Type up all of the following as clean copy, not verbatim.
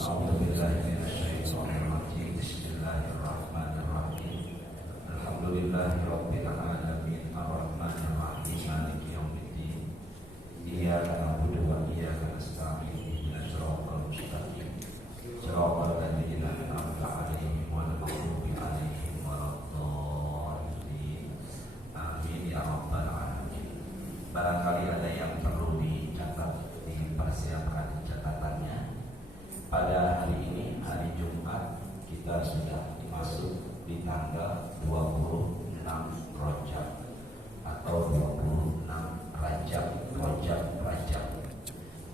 A'udzubillahiminasyaitonirrajim. Bismillahirrahmanirrahim. Alhamdulillahirabbil alamin arrahmanirrahim maliki yaumiddin. Iyyaka na'budu wa iyyaka nasta'in. Ihdinas siratal mustaqim. Siratal ladzina an'amta 'alaihim ghairil maghdubi 'alaihim waladdallin. Amin ya rabbal alamin. Barangkali ada yang perlu dicatat, dipersiapkan catatannya. Pada hari ini, hari Jumat, kita sudah masuk di tanggal 26 Rajab atau 26 Rajab.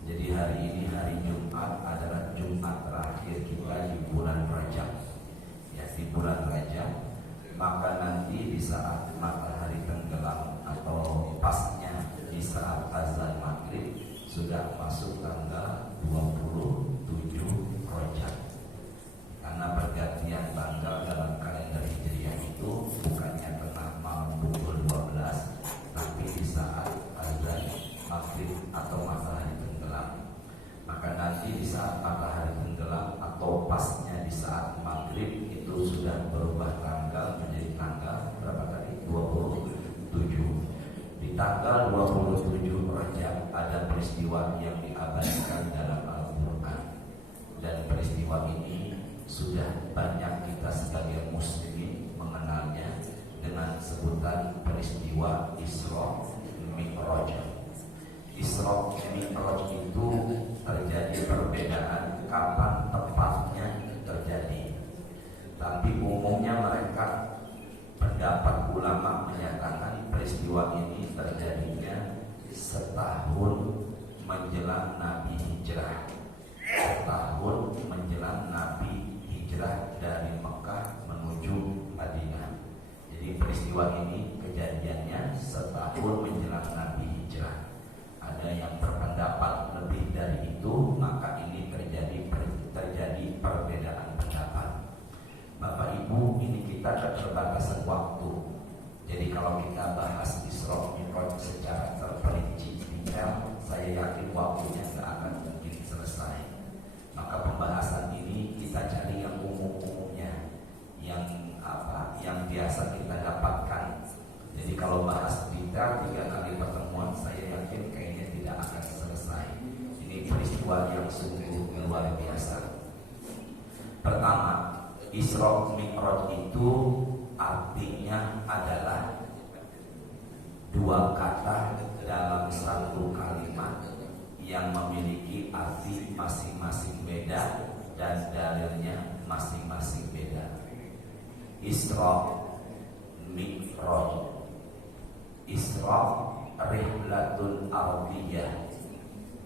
Jadi hari ini, hari Jumat adalah Jumat terakhir kita di bulan Rajab. Ya, di bulan Rajab. Maka nanti di saat matahari tenggelam atau pasnya di saat azan maghrib sudah masuk tanggal 27 Rajab. Karena pergantian tanggal dalam kalender Hijriah itu bukannya tengah malam pukul 12, tapi di saat azan maghrib atau matahari tenggelam. Maka nanti di saat matahari tenggelam atau pasnya di saat maghrib itu sudah berubah tanggal menjadi tanggal berapa tadi? 27. Di tanggal 27 Rajab ada peristiwa yang diabadikan dalam Al-Quran. Dan peristiwa ini sudah banyak kita sebagai muslimin mengenalnya dengan sebutan peristiwa Isra Mi'raj. Isra Mi'raj itu terjadi perbedaan kapan tepatnya terjadi. Tapi umumnya mereka, pendapat ulama menyatakan peristiwa ini terjadinya setahun menjelang Nabi hijrah. Setahun menjelang Nabi hijrah dari Mekah menuju Madinah. Jadi peristiwa ini kejadiannya setahun menjelang Nabi hijrah. Ada yang berpendapat lebih dari itu, maka ini terjadi perbedaan pendapat. Bapak Ibu, ini kita keterbatasan waktu. Jadi kalau kita bahas Isra Mi'raj secara terperinci detail, saya yakin waktunya tidak akan mungkin selesai. Maka pembahasan ini kita cari yang umum-umumnya, yang biasa kita dapatkan. Jadi kalau bahas detail 3 kali pertemuan, saya yakin kayaknya tidak akan selesai. Ini peristiwa yang sungguh luar biasa. Pertama, Isra Mi'raj itu artinya adalah 2 kata dalam satu kalimat yang memiliki arti masing-masing beda dan dalilnya masing-masing beda. Isra Mi'raj. Isra rihlatun ardiyah,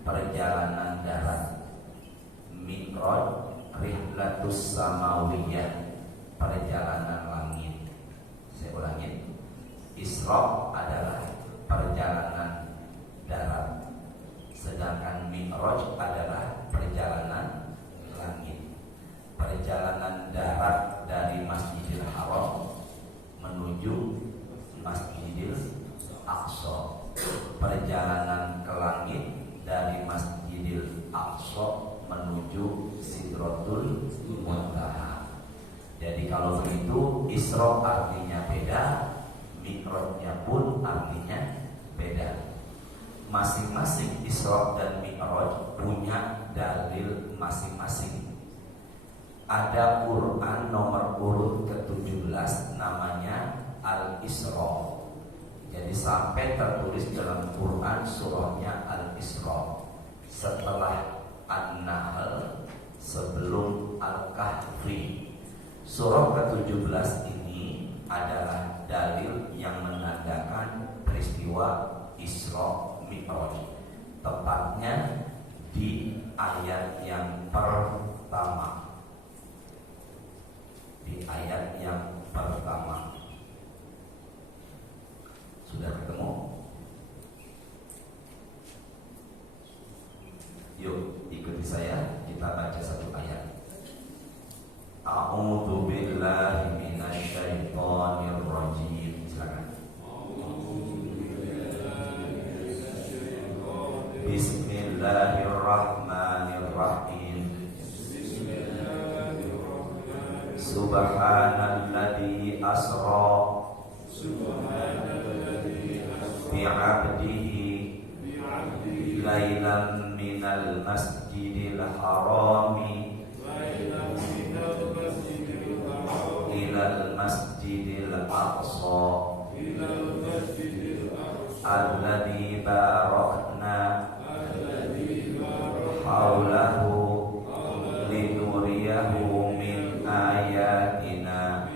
perjalanan darat. Mi'raj rihlatus samawiyah, perjalanan langit. Saya ulangi. Isra adalah perjalanan darat, sedangkan Mi'raj adalah perjalanan langit. Perjalanan darat dari Masjidil Haram menuju Masjidil Aqsa. Perjalanan ke langit dari Masjidil Aqsa menuju Sidratul Muntaha. Jadi kalau begitu, Isra artinya beda, Mi'rajnya pun artinya beda. Masing-masing Isra dan Mi'raj punya dalil masing-masing. Ada Quran nomor urut ke-17 namanya Al-Isra. Jadi sampai tertulis dalam Quran surahnya Al-Isra, setelah An-Nahl, sebelum Al-Kahfi. Surah ke-17 ini adalah dalil yang menandakan peristiwa Isra Mi'raj. Tepatnya di ayat yang pertama. Di ayat yang pertama. Sudah ketemu? Yuk ikuti saya, kita baca satu ayat. A'udzu billahi minasyaitonir rajim. Silakan. Bismillahirrahmanirrahim. Subhanalladzi asra bi'abdihi lailan minal masjidil harami ilal masjidil aqsa alladzi barakna haulahu linuriyahu min ayatina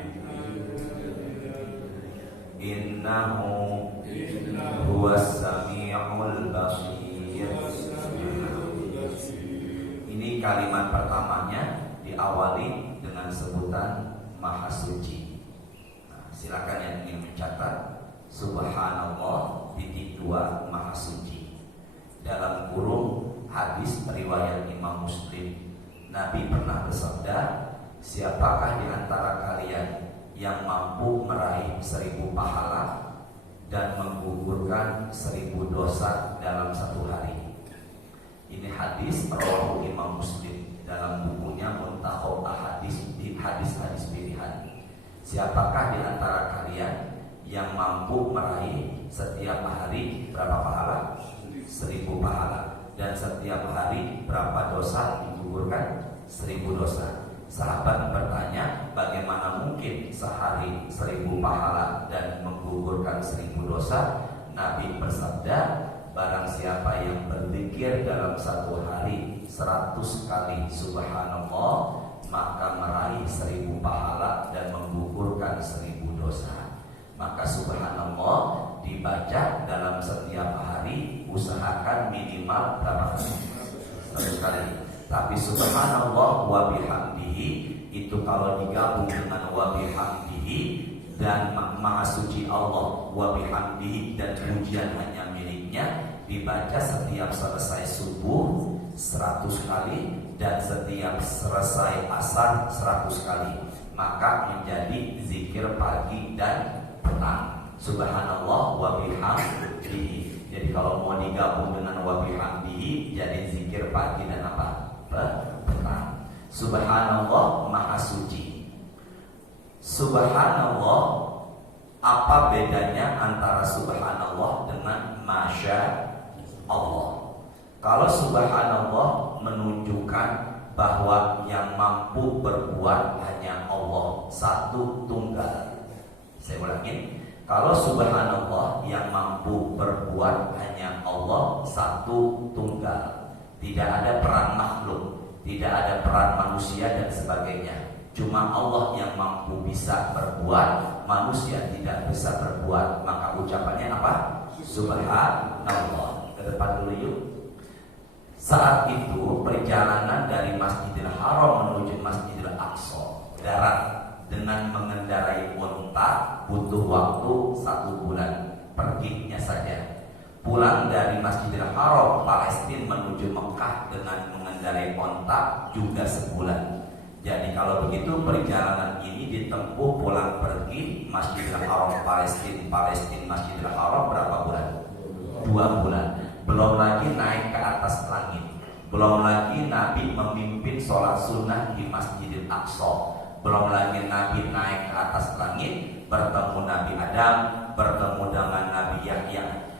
innahu huwas sami'ul basir. Ini kalimat pertamanya diawali dengan sebutan Maha Suci. Nah, silakan yang ingin mencatat Subhanallah titik 2 Maha Suci. Dalam kurung hadis riwayat Imam Muslim, Nabi pernah bersabda, siapakah di antara kalian yang mampu meraih 1000 pahala dan menggugurkan 1000 dosa dalam satu hari. Ini hadis rawahu Imam Muslim dalam bukunya Muntakhab Ahadits di hadis-hadis pilihan. Siapakah di antara kalian yang mampu meraih setiap hari berapa pahala? 1000 pahala. Dan setiap hari berapa dosa digugurkan? 1000 dosa. Sahabat bertanya, bagaimana mungkin sehari 1000 pahala dan menggugurkan 1000 dosa? Nabi bersabda, barang siapa yang berzikir dalam satu hari 100 kali subhanallah, maka meraih 1000 pahala dan menggugurkan 1000 dosa. Maka subhanallah dibaca dalam setiap hari, usahakan minimal berapa kali? 100 kali. Tapi subhanallah wa bihamdihi itu kalau digabung dengan wa bihamdihi dan Maha Suci Allah wa bihamdihi dan pujian hanya miliknya, dibaca setiap selesai subuh 100 kali dan setiap selesai asar 100 kali, maka menjadi zikir pagi dan petang. Subhanallah wa bihamdihi. Jadi kalau mau digabung dengan wa bihamdihi jadi zikir pagi dan apa? Petang. Subhanallah Maha Suci. Subhanallah, apa bedanya antara subhanallah dengan masya Allah? Kalau subhanallah menunjukkan bahwa yang mampu berbuat hanya Allah, satu tunggal. Saya ulangi, kalau subhanallah yang mampu berbuat hanya Allah, satu tunggal. Tidak ada peran makhluk, tidak ada peran manusia dan sebagainya. Cuma Allah yang mampu bisa berbuat, manusia tidak bisa berbuat. Maka ucapannya apa? Subhanallah. Ke depan dulu yuk. Saat itu perjalanan dari Masjidil Haram menuju Masjidil Aqsa darat dengan mengendarai unta butuh waktu 1 bulan perginya saja. Pulang dari Masjidil Haram Palestina menuju Mekah dengan mengendarai onta juga sebulan. Jadi kalau begitu perjalanan ini ditempuh pulang pergi Masjidil Haram Palestina Masjidil Haram berapa bulan? 2 bulan. Belum lagi naik ke atas langit. Belum lagi Nabi memimpin sholat sunnah di Masjidil Aqsa. Belum lagi Nabi naik ke atas langit, bertemu Nabi Adam, bertemu dengan Nabi Yahya.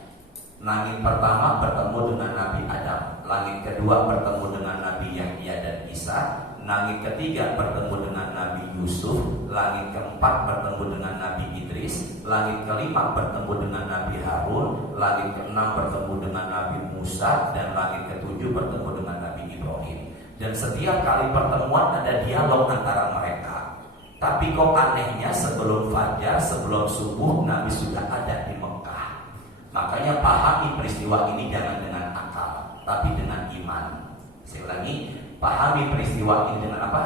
Langit pertama bertemu dengan Nabi Adam, langit kedua bertemu dengan Nabi Yahya dan Isa, langit ketiga bertemu dengan Nabi Yusuf, langit keempat bertemu dengan Nabi Idris, langit kelima bertemu dengan Nabi Harun, langit keenam bertemu dengan Nabi Musa, dan langit ketujuh bertemu dengan Nabi Ibrahim. Dan setiap kali pertemuan ada dialog antara mereka. Tapi kok anehnya sebelum fajar, sebelum subuh Nabi sudah ada di Mekah. Makanya pahami peristiwa ini jangan dengan akal, tapi dengan iman. Saya ulangi, pahami peristiwa ini dengan apa?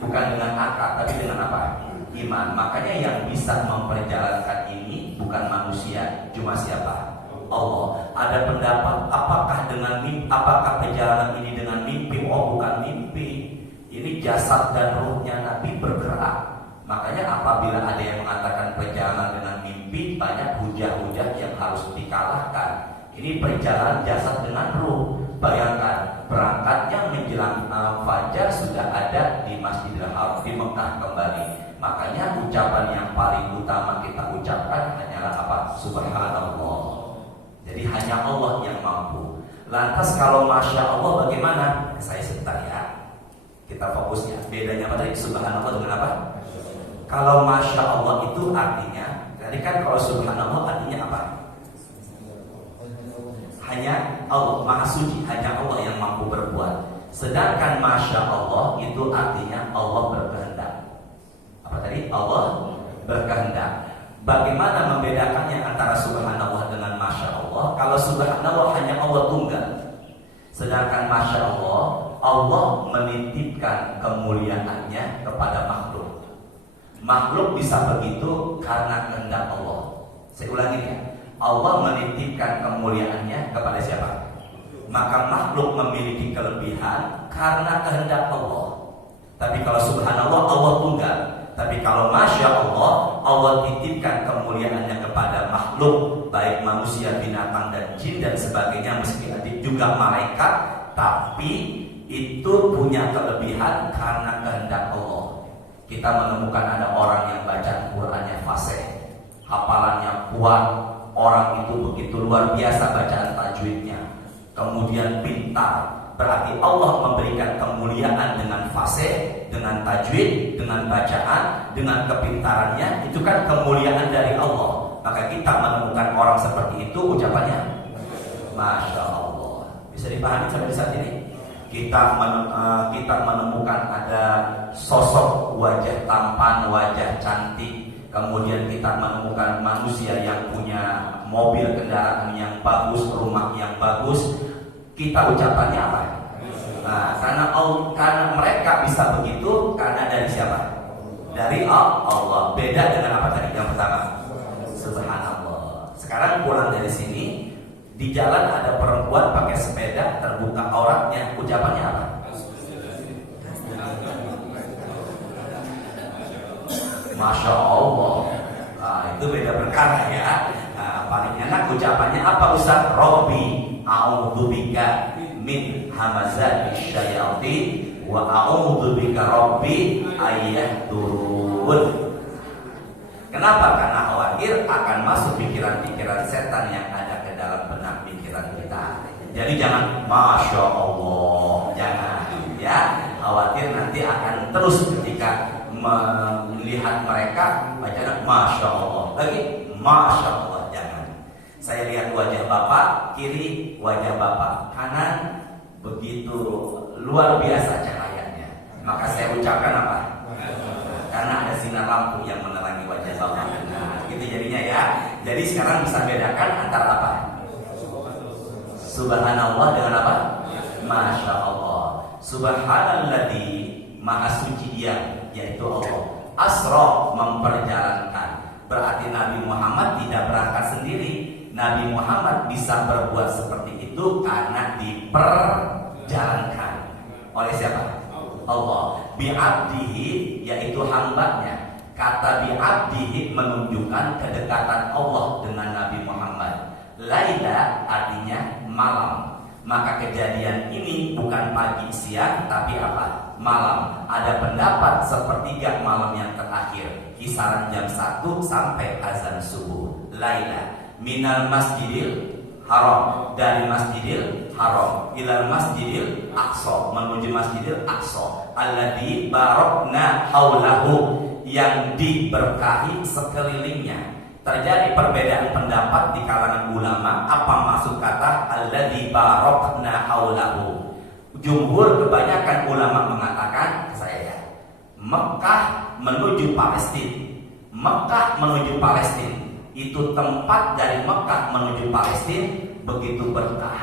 Bukan dengan akal, tapi dengan apa? Iman. Makanya yang bisa memperjalankan ini bukan manusia, cuma siapa? Allah. Ada pendapat apakah dengan mimpi, apakah perjalanan ini dengan mimpi? Oh, bukan mimpi. Ini jasad dan ruhnya Nabi bergerak. Makanya apabila ada yang mengatakan perjalanan dengan mimpi, banyak hujah-hujah yang harus dikalahkan. Ini perjalanan jasad dengan ruh. Bayangkan berangkatnya menjelang fajar sudah ada di Masjidil Haram di Mekah kembali. Makanya ucapan yang paling utama kita ucapkan hanyalah apa? Subhanallah. Jadi hanya Allah yang mampu. Lantas kalau Masya Allah bagaimana? Saya sebentar ya. Kita fokusnya. Bedanya apa tadi? Subhanallah dengan apa? Kalau Masya Allah itu artinya, tadi kan kalau Subhanallah artinya apa? Hanya Allah, Maha Suci, hanya Allah yang mampu berbuat. Sedangkan Masya Allah itu artinya Allah berkehendak. Apa tadi? Allah berkehendak. Bagaimana membedakannya antara Subhanallah dengan Masya Allah? Kalau Subhanallah hanya Allah tunggal. Sedangkan Masya Allah, Allah menitipkan kemuliaannya kepada makhluk. Makhluk bisa begitu karena kehendak Allah. Saya ulangi ya. Allah menitipkan kemuliaannya kepada siapa? Maka makhluk memiliki kelebihan karena kehendak Allah. Tapi kalau Subhanallah, Allah tunggal. Tapi kalau Masya Allah, Allah titipkan kemuliaannya kepada makhluk, baik manusia, binatang, dan jin dan sebagainya, meski ada juga malaikat. Tapi itu punya kelebihan karena kehendak Allah. Kita menemukan ada orang yang baca Qurannya fasih, hafalannya kuat, orang itu begitu luar biasa bacaan tajwidnya, kemudian pintar. Berarti Allah memberikan kemuliaan dengan fasih, dengan tajwid, dengan bacaan, dengan kepintarannya. Itu kan kemuliaan dari Allah. Maka kita menemukan orang seperti itu, ucapannya Masya Allah. Bisa dipahami sampai saat ini? Kita menemukan ada sosok wajah tampan, wajah cantik. Kemudian kita menemukan manusia yang punya mobil, kendaraan yang bagus, rumah yang bagus. Kita ucapannya apa? Nah, karena mereka bisa begitu karena dari siapa? Dari Allah. Beda dengan apa tadi yang pertama? Subhanallah. Sekarang pulang dari sini, di jalan ada perempuan pakai sepeda terbuka auratnya. Ucapannya apa? Masya Allah. Nah, itu beda perkara ya. Nah, paling enak ucapannya apa Ustaz? Robbi a'udzubika min hamazati syayatin wa a'udzubika Robbi ayyahdurun. Kenapa? Karena khawatir akan masuk pikiran-pikiran setan yang ada ke dalam benak pikiran kita. Jadi jangan Masya Allah, jangan ya. Khawatir nanti akan terus ketika melihat mereka bacaan Masya Allah, lagi Masya Allah, jangan. Saya lihat wajah bapak kiri, wajah bapak kanan, begitu luar biasa cahayanya. Maka saya ucapkan apa? Karena ada sinar lampu yang menerangi wajah bapak. Nah, gitu jadinya ya. Jadi sekarang bisa bedakan antara apa? Subhanallah dengan apa? Masya Allah. Subhanalladzi, Maha Suci Dia, yaitu Allah. Asra, memperjalankan. Berarti Nabi Muhammad tidak berangkat sendiri. Nabi Muhammad bisa berbuat seperti itu karena diperjalankan oleh siapa? Allah. Bi'abdihi, yaitu hambanya. Kata bi'abdihi menunjukkan kedekatan Allah dengan Nabi Muhammad. Laila artinya malam. Maka kejadian ini bukan pagi siang tapi apa? Malam. Ada pendapat sepertiga malam yang terakhir, kisaran jam 1 sampai azan subuh. Laila minal masjidil haram, dari masjidil haram ilal masjidil aqsa, menuju masjidil aqsa, alladzi barokna haulahu, yang diberkahi sekelilingnya. Terjadi perbedaan pendapat di kalangan ulama apa maksud kata alladzi barokna haulahu. Jumhur kebanyakan ulama mengatakan, saya ya, Mekah menuju Palestina. Mekah menuju Palestina itu tempat dari Mekah menuju Palestina begitu berkah.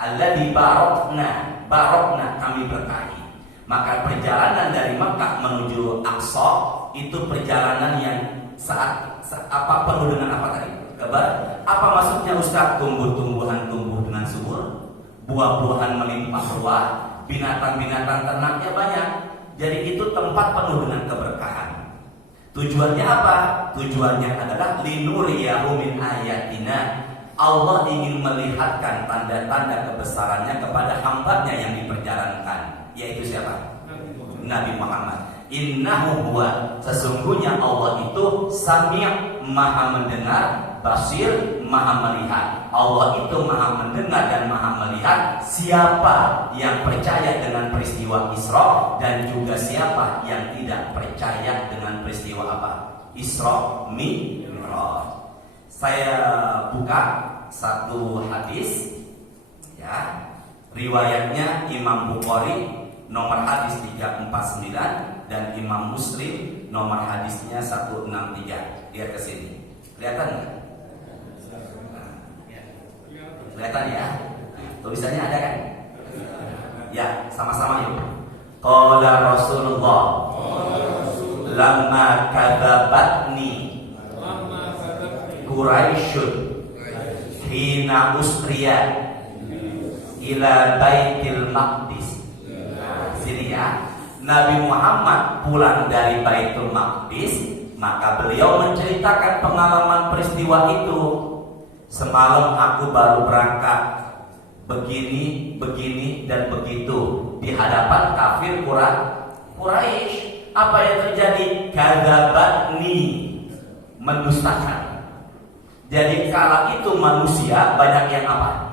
Alladzi barokna kami berkahi. Maka perjalanan dari Mekah menuju Aqsa itu perjalanan yang saat apa penuh dengan apa tadi? Apa maksudnya Ustaz? Tumbuh-tumbuhan tumbuh dengan subur, buah-buahan melimpah ruah, binatang-binatang ternaknya banyak. Jadi itu tempat penuh dengan keberkahan. Tujuannya apa? Tujuannya adalah linuriyahu min ayatina. Allah ingin melihatkan tanda-tanda kebesarannya kepada hambanya yang diperjalankan, yaitu siapa? Nabi Muhammad. Innahu huwa, sesungguhnya Allah itu Sami', maha mendengar, Basir, maha melihat. Allah itu maha mendengar dan maha melihat siapa yang percaya dengan peristiwa Isra dan juga siapa yang tidak percaya dengan peristiwa apa? Isra Mi'raj. Saya buka satu hadis ya. Riwayatnya Imam Bukhari nomor hadis 349 dan Imam Muslim nomor hadisnya 163. Lihat ke sini. Kelihatan nggak? Kelihatan ya? Tulisannya ada kan? Ya, sama-sama yuk. Qala Rasulullah lamma kadzabatni Quraisyun hina usriya ila Baitil Maqdis. Nah, sini ya. Nabi Muhammad pulang dari Baitul Maqdis, maka beliau menceritakan pengalaman peristiwa itu. Semalam aku baru berangkat, begini, begini dan begitu di hadapan kafir Quraisy. Apa yang terjadi? Kadzabatni, mendustakan. Jadi kala itu manusia banyak yang apa?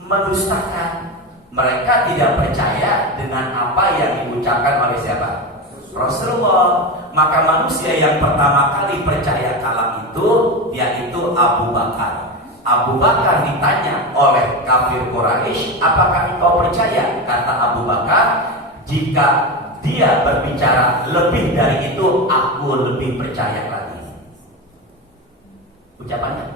Mendustakan. Mereka tidak percaya dengan apa yang diucapkan oleh siapa? Rasulullah. Maka manusia yang pertama kali percaya kala itu yaitu Abu Bakar. Abu Bakar ditanya oleh kafir Quraisy, apakah engkau percaya? Kata Abu Bakar, jika dia berbicara lebih dari itu, aku lebih percaya lagi. Ucapannya?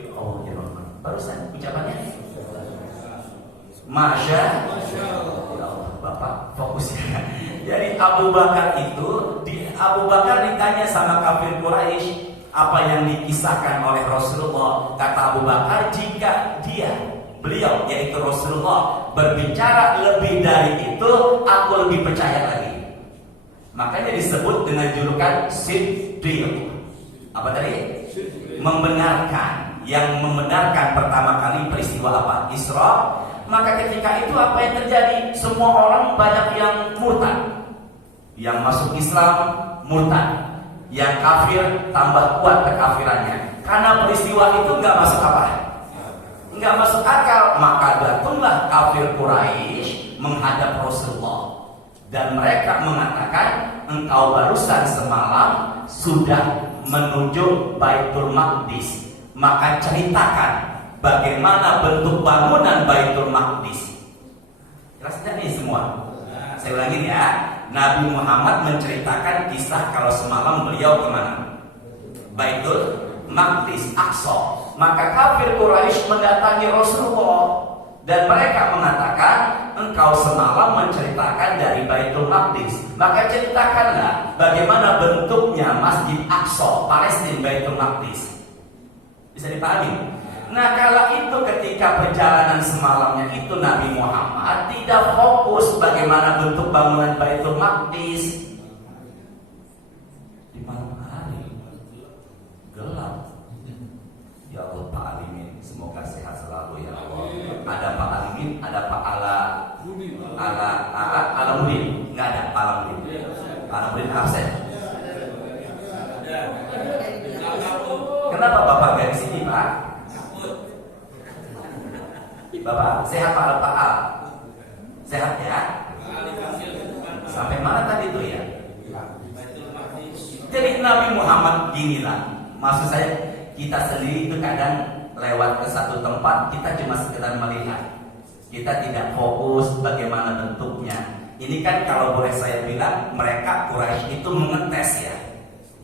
Ya Allah, ya Allah. Barusan ucapannya? Masya Allah, Bapak fokus ya. Jadi Abu Bakar itu, Abu Bakar ditanya sama kafir Quraisy, apa yang dikisahkan oleh Rasulullah. Kata Abu Bakar, jika beliau yaitu Rasulullah berbicara lebih dari itu, aku lebih percaya lagi. Makanya disebut dengan julukan Siddiq. Apa tadi? Membenarkan. Yang membenarkan pertama kali peristiwa apa? Isra. Maka ketika itu apa yang terjadi? Semua orang banyak yang murtad. Yang masuk Islam murtad. Yang kafir tambah kuat kekafirannya. Karena peristiwa itu nggak masuk apa? Nggak masuk akal. Maka datanglah kafir Quraisy menghadap Rasulullah. Dan mereka mengatakan, engkau barusan semalam sudah menuju Baitul Maqdis. Maka ceritakan bagaimana bentuk bangunan Baitul Maqdis. Jelasnya nih semua. Saya ulangin ya. Nabi Muhammad menceritakan kisah kalau semalam beliau kemana? Baitul Maqdis, Aqsa. Maka kafir Quraisy mendatangi Rasulullah dan mereka mengatakan, engkau semalam menceritakan dari Baitul Maqdis. Maka ceritakanlah bagaimana bentuknya Masjid Aqsa, Palestina, Baitul Maqdis. Bisa dipahami? Nah, kala itu ketika perjalanan semalamnya itu Nabi Muhammad tidak fokus bagaimana bentuk bangunan Baitul Maqdis. Di malam hari gelap. Ya Allah, Pak Alimin, semoga sehat selalu ya Allah. Ada Pak Alimin, ada Pak Alamudin. Enggak ada Pak Alamudin. Pak Alamudin absen. Kenapa Bapak gak di sini, Pak? Bapak sehat Pak Al? Sehat ya? Sampai mana tadi itu ya? Jadi Nabi Muhammad ginilah. Maksud saya, kita sendiri itu kadang lewat ke satu tempat, kita cuma sekedar melihat. Kita tidak fokus bagaimana bentuknya. Ini kan kalau boleh saya bilang, mereka Quraisy itu mengetes ya.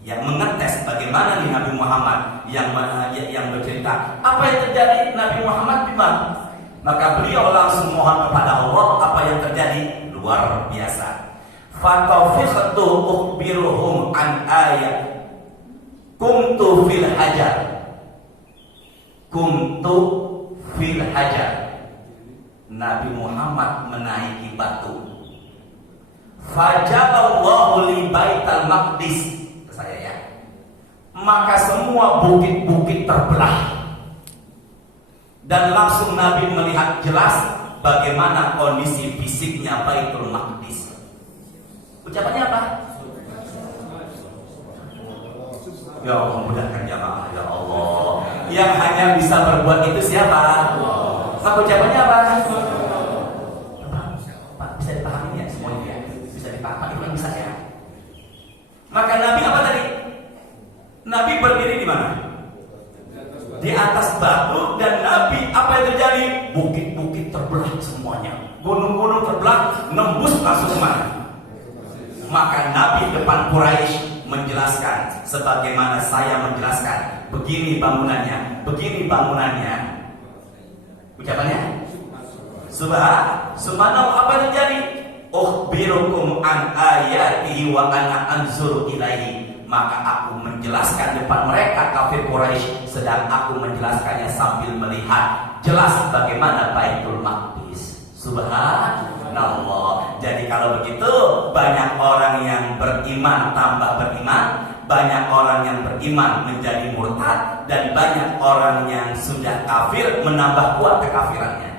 Yang mengetes bagaimana nih Nabi Muhammad yang bercerita. Apa yang terjadi? Nabi Muhammad bilang. Maka beliau langsung mohon kepada Allah. Apa yang terjadi? Luar biasa. Fatafiqtu ukhbiruhum an ayat kuntu fil hajar. Kuntu fil hajar. Nabi Muhammad menaiki batu. Fajalallahu li Baitul Maqdis. Saya ya. Maka semua bukit-bukit terbelah. Dan langsung Nabi melihat jelas bagaimana kondisi fisiknya Baitul Maqdis. Ucapannya apa? Ya Allah, mudahkan jamaah ya Allah. Yang hanya bisa berbuat itu siapa? Maka ucapannya apa? Pak, bisa dipahami ya semuanya ya? Bisa dipahami, itu yang bisa ya. Maka Nabi apa tadi? Nabi berdiri di mana? Di atas batu, dan Nabi apa yang terjadi? Bukit-bukit terbelah semuanya, gunung-gunung terbelah, nembus masuk ke mana? Maka Nabi depan Quraisy menjelaskan sebagaimana saya menjelaskan. Begini bangunannya, begini bangunannya. Ucapannya? Subhanallah, apa yang terjadi? Ukhbirukum an ayatihi wa ana anzuru ilaihi. Maka aku menjelaskan depan mereka kafir Quraisy, sedang aku menjelaskannya sambil melihat jelas bagaimana Baitul Maqdis. Subhanallah. Jadi kalau begitu, banyak orang yang beriman tambah beriman, banyak orang yang beriman menjadi murtad, dan banyak orang yang sudah kafir menambah kuat kekafirannya.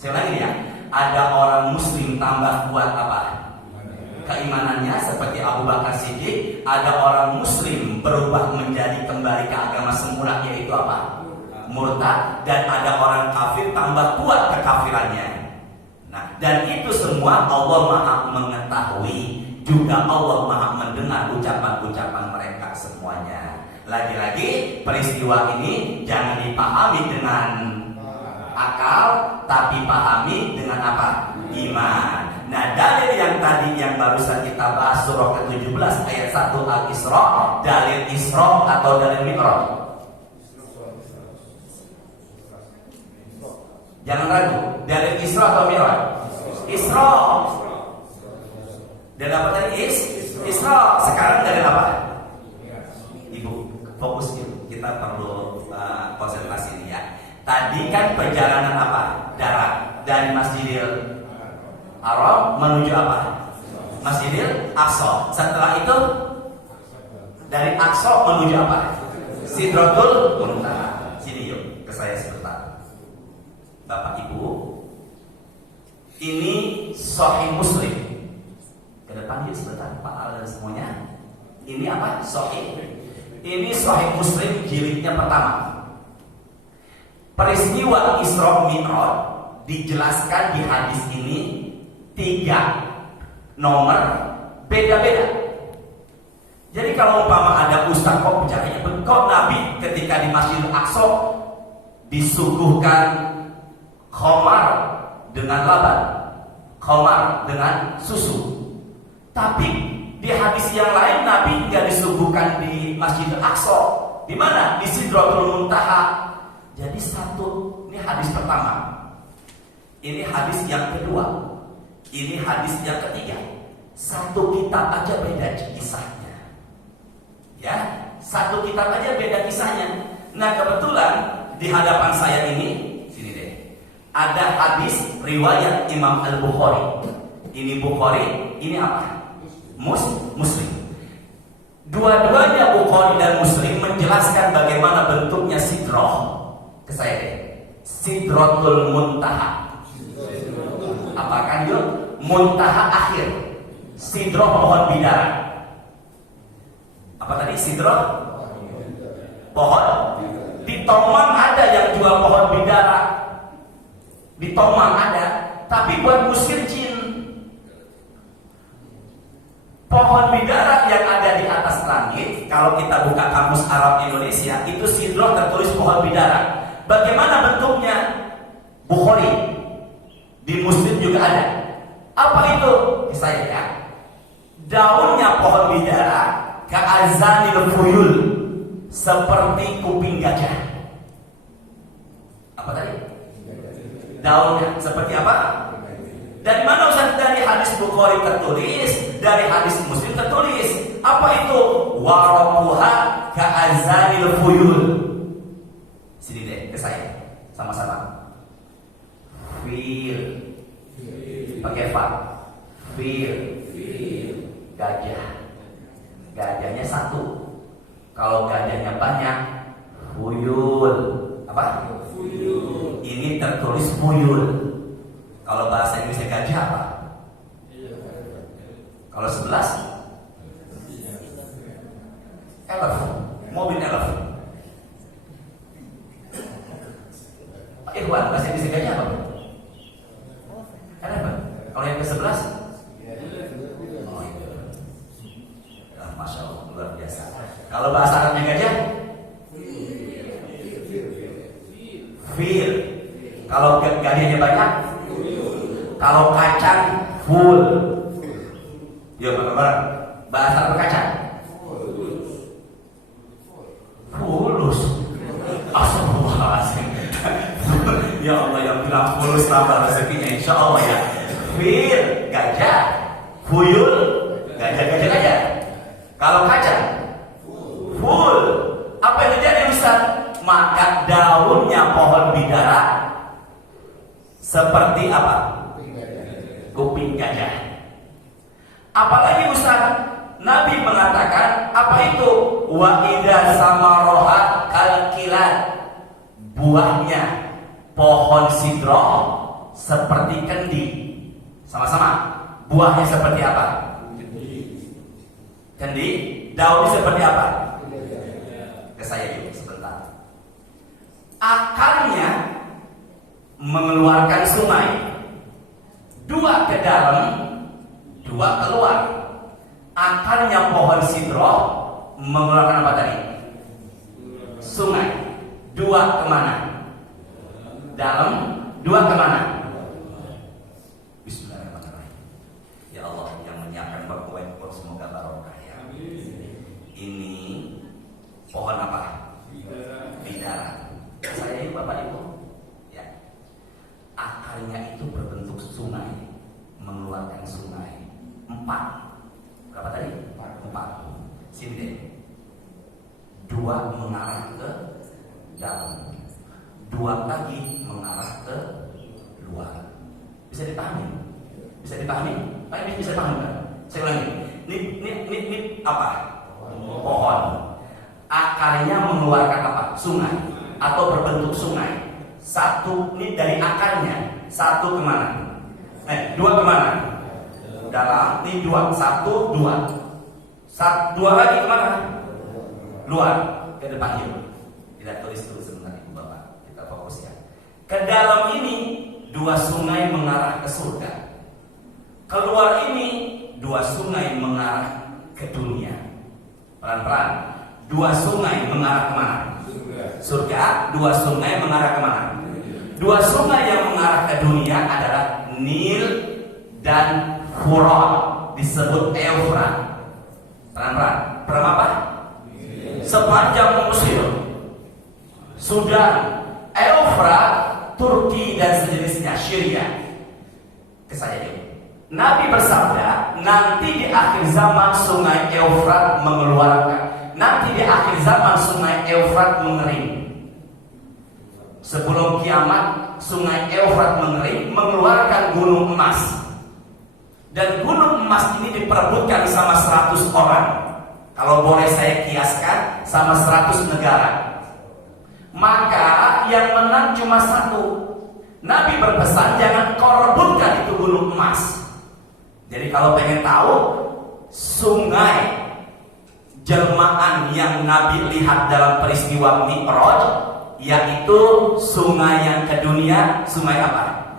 Saya ulangi ya, ada orang muslim tambah kuat apa? Keimanannya, seperti Abu Bakar Siddiq. Ada orang muslim berubah menjadi kembali ke agama semula, yaitu apa? Murtad. Dan ada orang kafir tambah kuat kekafirannya. Nah, dan itu semua Allah Maha mengetahui, juga Allah Maha mendengar ucapan-ucapan mereka semuanya. Lagi-lagi peristiwa ini jangan dipahami dengan akal, tapi pahami dengan apa? Iman. Nah, dalil yang tadi yang barusan kita bahas, surah ke-17 ayat 1 Al-Isra, dalil Isra atau dalil Mi'raj? Jangan ragu, dalil Isra atau Mi'raj? Isra. Dan apa tadi? Isra. Sekarang dalil apa? Ibu, fokus ibu. Kita perlu konsentrasi ini ya. Tadi kan perjalanan apa? Darat dari Masjidil Haram menuju apa? Masjidil Aqsa. Setelah itu dari Aqsa menuju apa? Sidratul Muntaha. Sini yuk, ke saya sebentar. Bapak Ibu, ini Sahih Muslim. Ke depan yuk sebentar, Pak Al semuanya. Ini apa? Sahih. Ini Sahih Muslim jilidnya pertama. Peristiwa Isra Mi'raj dijelaskan di hadis ini 3 nomor beda-beda. Jadi kalau umpama ada ustaz kok bicaranya, kok Nabi ketika di Masjidil Aqsa disuguhkan khamar dengan laban, khamar dengan susu, tapi di hadis yang lain Nabi nggak disuguhkan di Masjidil Aqsa. Di mana? Di Sidratul Muntaha. Jadi satu, ini hadis pertama, ini hadis yang kedua, ini hadis yang ketiga. Satu kitab aja beda kisahnya. Ya, satu kitab aja beda kisahnya. Nah, kebetulan di hadapan saya ini, sini deh, ada hadis riwayat Imam Al-Bukhari. Ini Bukhari, ini apa? Muslim. Dua-duanya Bukhari dan Muslim menjelaskan bagaimana bentuknya sidrah. Ke saya deh, Sidratul Muntaha. Apa kan yuk? Muntaha akhir. Sidrah pohon bidara. Apa tadi? Sidrah pohon. Di Tomang ada yang jual pohon bidara. Di Tomang ada, tapi buat musir jin. Pohon bidara yang ada di atas langit, kalau kita buka kamus Arab Indonesia, itu sidrah tertulis pohon bidara. Bagaimana bentuknya? Bukhari. Di Muslim juga ada. Apa itu? Saya ya. Daunnya pohon bidara ka'azanil fuyul, seperti kuping gajah. Apa tadi? Daunnya seperti apa? Dari mana Ustaz? Dari hadis Bukhari tertulis, dari hadis Muslim tertulis. Apa itu? Waraquha ka'azanil fuyul. Sini deh, ke saya, sama-sama. Fil, pakai fa. Fil, gajah. Gajahnya satu. Kalau gajahnya banyak, fuyul. Apa? Fuyul. Ini tertulis fuyul. Kalau bahasa Inggrisnya gajah apa? Kalau 11 elf, mobil elf. Pak Irwan, bahasa Indonesia apa? Elf. Kalau yang ke-11? Oh iya. Nah, Masya Allah, luar biasa. Kalau bahasa Arabnya gajah? Fil. Kalau gajahnya banyak? Kalau kacang full. Ya, Pak. Bahasa Arab kacang? Fulus. Astagfirullahaladzim. Ya Allah, yang bilang fulus tambah rezekinya, insya Allah ya. Fil, gajah. Fuyul, gajah. Kalau kacang full. Apa yang terjadi Ustaz? Maka daunnya pohon bidara seperti apa? Kuping gajah. Apalagi Ustaz, Nabi mengatakan apa itu? Wa idza samaroha kalkilat. Buahnya pohon sidroh seperti kendi. Sama-sama. Buahnya seperti apa? Kendi. Daunnya seperti apa? Ke saya dulu sebentar. Akarnya mengeluarkan sungai. Dua ke dalam, dua keluar. Akarnya pohon sidroh mengeluarkan apa tadi? Sungai. Dua kemana? Dalam. Dua kemana? Bismillahirrahmanirrahim. Ya Allah, yang menyiapkan berkuat semoga barokah ya. Ini pohon apa? Bidara. Saya ini Bapak Ibu ya. Akarnya itu berbentuk sungai, mengeluarkan sungai. 4. Berapa tadi? 4. Sini deh. 2 mengarah ke dalam, 2 lagi mengarah ke luar. Bisa dipahami? Bisa dipahami? Pak, ini bisa dipahami kan? Saya ulangi. Ini apa? Pohon. Akarnya mengeluarkan apa? Sungai atau berbentuk sungai. 1 ini dari akarnya. 1 kemana? 2 kemana? Dalam. Ini 2. 1, 2. 2 lagi kemana? Luar. Ke depan yuk. Kita tulis dulu sebentar Ibu Bapak. Kita fokus ya. Ke dalam ini 2 sungai mengarah ke surga. Keluar ini 2 sungai mengarah ke dunia. Pelan-pelan. 2 sungai mengarah kemana? Surga. 2 sungai mengarah kemana? 2 sungai yang mengarah ke dunia adalah Nil dan Furat, disebut Eufrat. Pelan-pelan. Berapa? Sepanjang Mesir, Sudan, Eufrat, Turki dan sejenisnya, Syria. Ke saya ini. Nabi bersabda, nanti di akhir zaman sungai Eufrat mengeluarkan. Nanti di akhir zaman sungai Eufrat mengering. Sebelum kiamat sungai Eufrat mengering, mengeluarkan gunung emas. Dan gunung emas ini diperebutkan sama 100 orang. Kalau boleh saya kiaskan sama 100 negara. Maka yang menang cuma 1. Nabi berpesan jangan kau rebutkan itu gunung emas. Jadi kalau pengen tahu sungai jelmaan yang Nabi lihat dalam peristiwa Mi'raj, yaitu sungai yang ke dunia, sungai apa?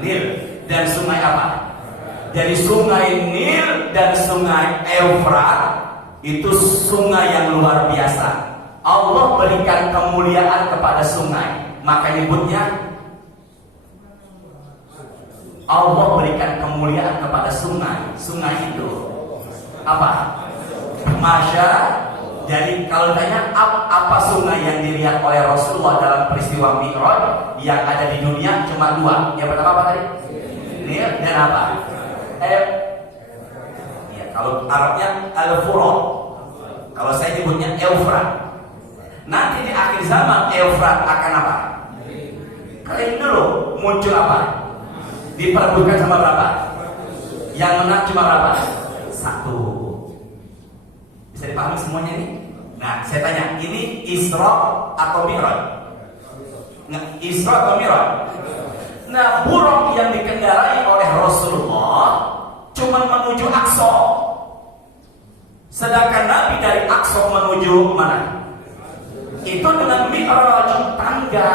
Nil. Dan sungai apa? Jadi sungai Nil dan sungai Eufrat itu sungai yang luar biasa. Allah berikan kemuliaan kepada sungai. Maka nyebutnya Allah berikan kemuliaan kepada sungai. Sungai itu apa? Masya. Jadi kalau ditanya apa sungai yang dilihat oleh Rasulullah dalam peristiwa Mi'raj yang ada di dunia, cuma 2. Yang pertama apa tadi? Nil dan apa? Ya, kalau Arabnya Al-Furat. Kalau saya nyebutnya Eufrat. Nanti di akhir zaman Eufrat akan apa? Kering dulu. Muncul apa? Diperebutkan sama berapa? Yang menang cuma berapa? 1. Bisa dipahami semuanya ini? Nah, saya tanya, ini Isra atau Mi'raj? Nah, Isra atau Mi'raj? Nah, buruk yang dikendarai oleh Rasulullah cuma menuju Aqsa. Sedangkan Nabi dari Aqsa menuju mana? Itu dengan mi'raj, tangga.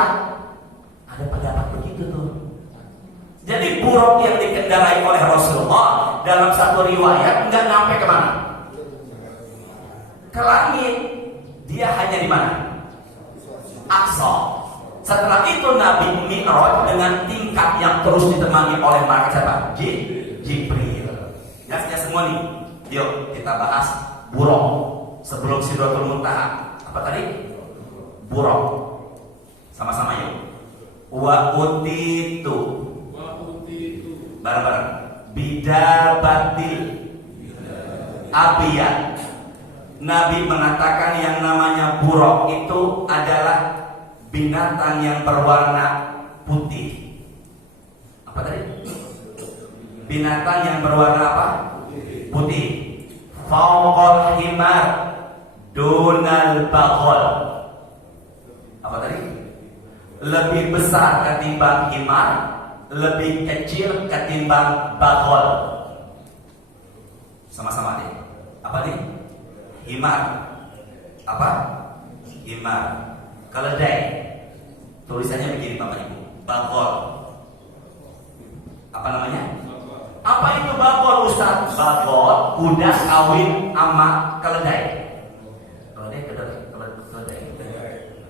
Ada pendapat begitu tuh. Jadi buruk yang dikendarai oleh Rasulullah dalam satu riwayat nggak nyampe kemana? Ke langit. Dia hanya di mana? Aqsa. Setelah itu Nabi mi'raj dengan tingkat yang terus ditemani oleh malaikat siapa? Jibril. Ya semua nih. Yuk kita bahas buruk sebelum Sidratul Muntaha. Apa tadi? Buruk. Sama-sama yuk. Wa utitu. Bareng-bareng. Bidabatil abiyat. Nabi mengatakan yang namanya buruk itu adalah binatang yang berwarna putih. Apa tadi? Binatang yang berwarna apa? Putih. Fauqal himar dunal baghal. Apa tadi? Lebih besar ketimbang himar, lebih kecil ketimbang baghal. Sama-sama deh. Apa nih? Himar. Apa? Himar. Keledai. Tulisannya begini Bapak Ibu. Baghal. Apa namanya? Apa itu baghal Ustaz? Baghal kuda kawin sama keledai. Keledai.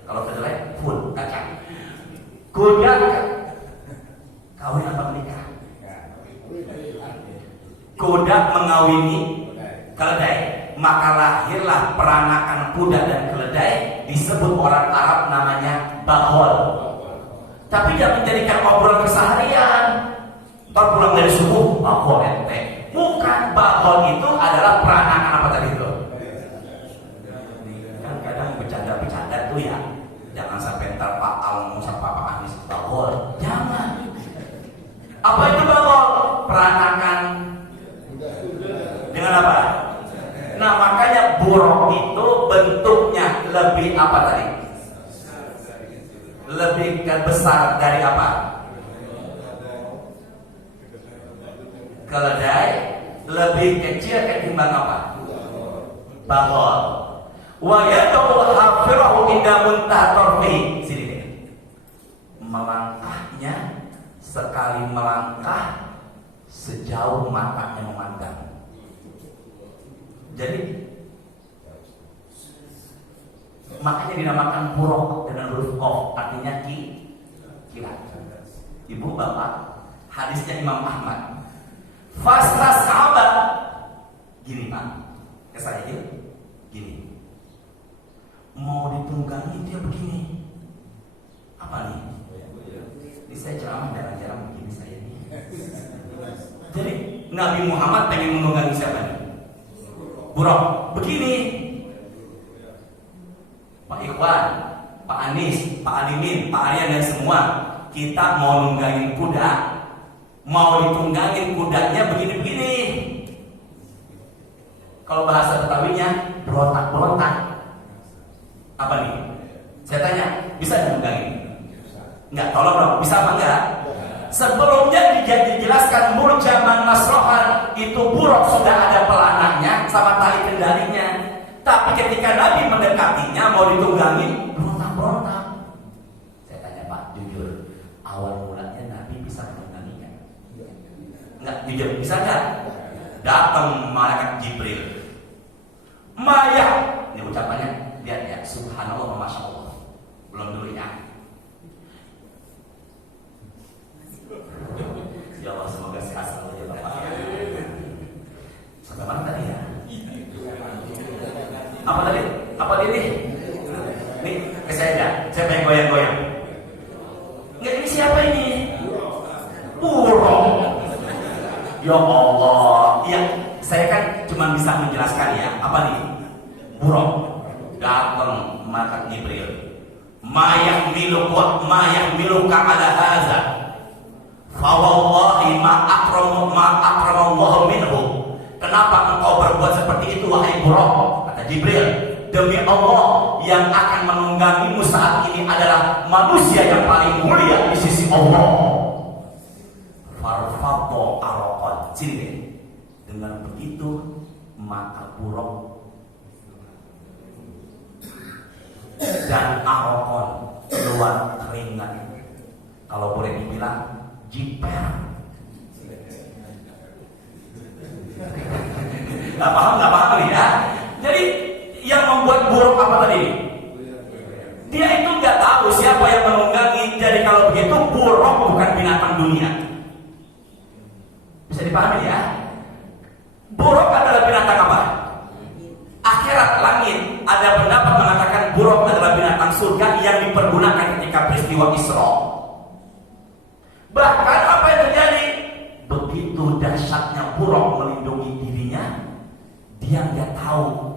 Kalau keledai full kacang. Kuda kawin apa menikah? Kuda mengawini keledai. Maka lahirlah peranakan kuda dan keledai, disebut orang Arab namanya baghal. Tapi dia menjadikan obrolan keseharian. Ntar pulang dari subuh, baghal ente. Bukan, baghal itu adalah peranakan apa tadi itu? Kan kadang bercanda-bercanda tuh ya. Jangan sampai ntar Pak Al ngomong sama Pak Anies baghal. Jangan. Apa itu baghal? Peranakan dengan apa? Nah makanya buruk itu bentuknya lebih apa tadi? Lebih besar dari apa? Keledai. Lebih kecil ketimbang apa? Baghal. Wa yadul hafirahu inda muntaha tarfi. Sini deh. Melangkahnya sekali melangkah sejauh matanya memandang. Jadi makanya dinamakan buruk dengan huruf qaf, artinya kilat. Ibu bapak, hadisnya Imam Ahmad. Fasra sahabat gini Pak, ke saya gini. Mau ditunggangi dia begini. Apa nih? Ini saya ceramah jarang-jarang begini saya nih. Jadi Nabi Muhammad pengen menunggangi siapa nih? Buruk, begini Pak Ikhwan, Pak Anies, Pak Alimin, Pak Aryan dan semua. Kita mau nunggangin kuda. Mau ditunggangin kudanya begini-begini. Kalau bahasa Betawinya berontak-berontak. Apa nih? Saya tanya, bisa ditunggangin? Enggak, tolong dong, bisa apa enggak? Sebelumnya dijelaskan murjaman nasrohan itu buruk sudah ada pelananya sama tali kendalinya. Tapi ketika Nabi mendekatinya mau ditunggangin, berontak-berontak. Saya tanya Pak, jujur, awal mulanya Nabi bisa menungganginya? Enggak, jujur, bisa enggak? Datang malaikat Jibril. Maya, ini ucapannya, lihat ya, subhanallah, masya Allah. Belum dulu ya. Ya Allah, semoga sehat selalu ya Bapak. Sampai mana tadi ya? Apa tadi? Apa ini? Nih, ke saya ya. Saya pengen goyang-goyang. Enggak, ini siapa ini? Buruk. Ya Allah. Ya, saya kan cuma bisa menjelaskan ya. Apa nih? Buruk. Datang malaikat Jibril. Mayah miluka ala hadza. Fawallahi ma'akramallahu minhu. Kenapa engkau berbuat seperti itu wahai buruk? Kata Jibril, demi Allah yang akan menunggangimu saat ini adalah manusia yang paling mulia di sisi Allah. Farfaqo araqan. Sini Dengan begitu maka buruk dan arokon keluar keringat, kalau boleh dibilang jiper. Nggak paham nih ya. Jadi yang membuat buruk apa tadi? Dia itu nggak tahu siapa yang menunggangi. Jadi kalau begitu buruk bukan binatang dunia. Bisa dipahami ya? Buruk adalah binatang apa? Akhirat, langit. Ada pendapat mengatakan buruk adalah binatang surga yang dipergunakan ketika peristiwa Isra. Bahkan apa yang terjadi? Begitu dahsyatnya buruk melindungi dirinya, dia nggak tahu.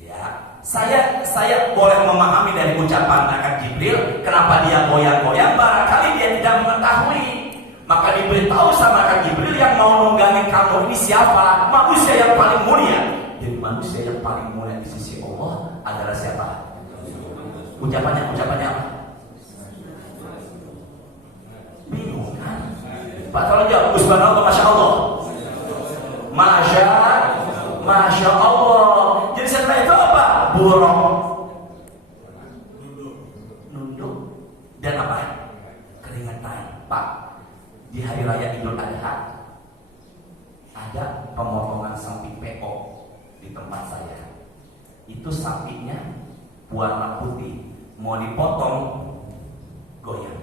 Ya, saya boleh memahami dari ucapan Malaikat Jibril kenapa dia goyang-goyang. Barangkali dia tidak mengetahui. Maka diberitahu sama Malaikat Jibril, yang mau nunggangin kamu ini siapa? Manusia yang paling mulia. Jadi manusia yang paling mulia di sisi Allah adalah siapa? Ucapannya apa? Bingung kan? Pak, kalau jawab subhanallah, masya Allah, masya Allah. Jadi setelah itu apa? Buruk, nunduk, dan apa? Keringetan. Pak, di hari raya Idul Adha ada pemotongan sapi PO di tempat saya. Itu sapinya warna putih, mau dipotong goyang.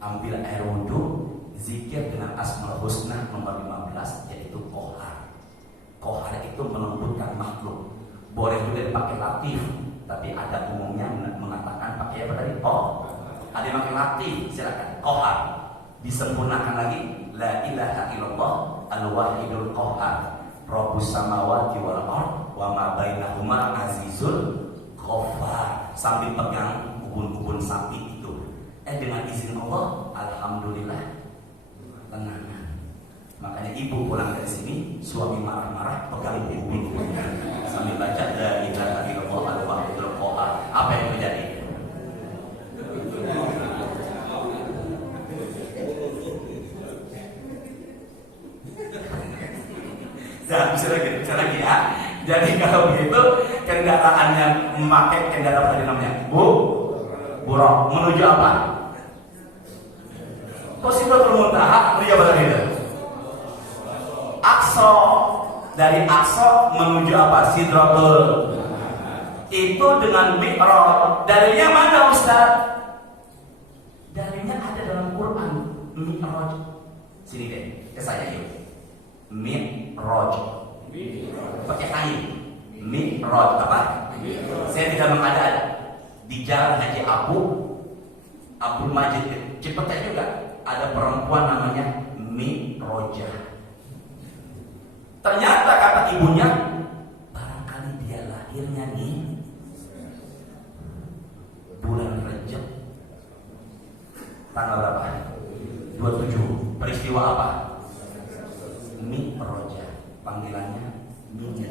Ambil air wudhu, zikir dengan Asmaul Husna nomor 15, yaitu Kohar. Kohar itu melembutkan makhluk. Boleh juga dipakai latif, tapi ada umumnya mengatakan pakai apa tadi? Ada yang pakai latif, silakan. Kohar disempurnakan lagi, la ilaha illallah al-wahidul qahhar, rabbus samawati wal ardh wa ma bainahuma azizul ghaffar. Sambil pegang ubun-ubun sapi itu, dengan izin Allah, alhamdulillah, tenang. Makanya ibu pulang dari sini, suami marah-marah, pegang ubun-ubunnya sambil baca la ilaha illallah al-wahidul qahhar. Apa yang terjadi? Bisa lagi ya. Jadi kalau begitu kendaraannya memakai kendaraan tadi namanya buruk menuju apa? Sidratul Muntaha menuju apa tadi? Aqsa. Dari Aqsa menuju apa? Sidratul. Itu dengan Mi'raj. Dalilnya mana Ustaz? Dalilnya ada dalam Quran. Mi'raj. Sini deh, ke saya yuk. Mi'raj. Pakai ain. Mi'raj apa? Saya tidak mengada-ada. Di Jalan Haji Abdul Majid Cipete juga ada perempuan namanya Mi'rojah. Ternyata kata ibunya, barangkali dia lahirnya nih bulan Rejab tanggal berapa? 27. Peristiwa apa? Mi'rojah. Panggilannya Mimi.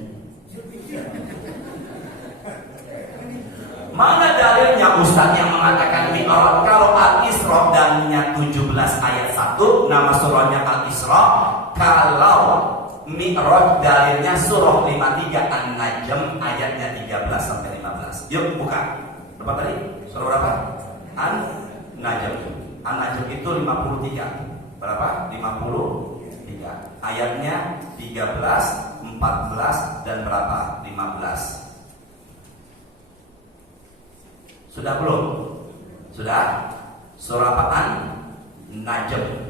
Mana dalilnya Ustaz yang mengatakan Mi'raj? Kalau Al-Isra dalilnya 17 ayat 1, nama surahnya Al-Isra. Kalau Mi'raj dalilnya surah 53 An-Najm ayatnya 13 sampai 15. Yuk buka. Berapa tadi? Surah berapa? An-Najm. An-Najm itu 53. Berapa? 53. Ayatnya 13, 14 dan berapa? 15. Sudah belum? Sudah? Surah apaan? Najm.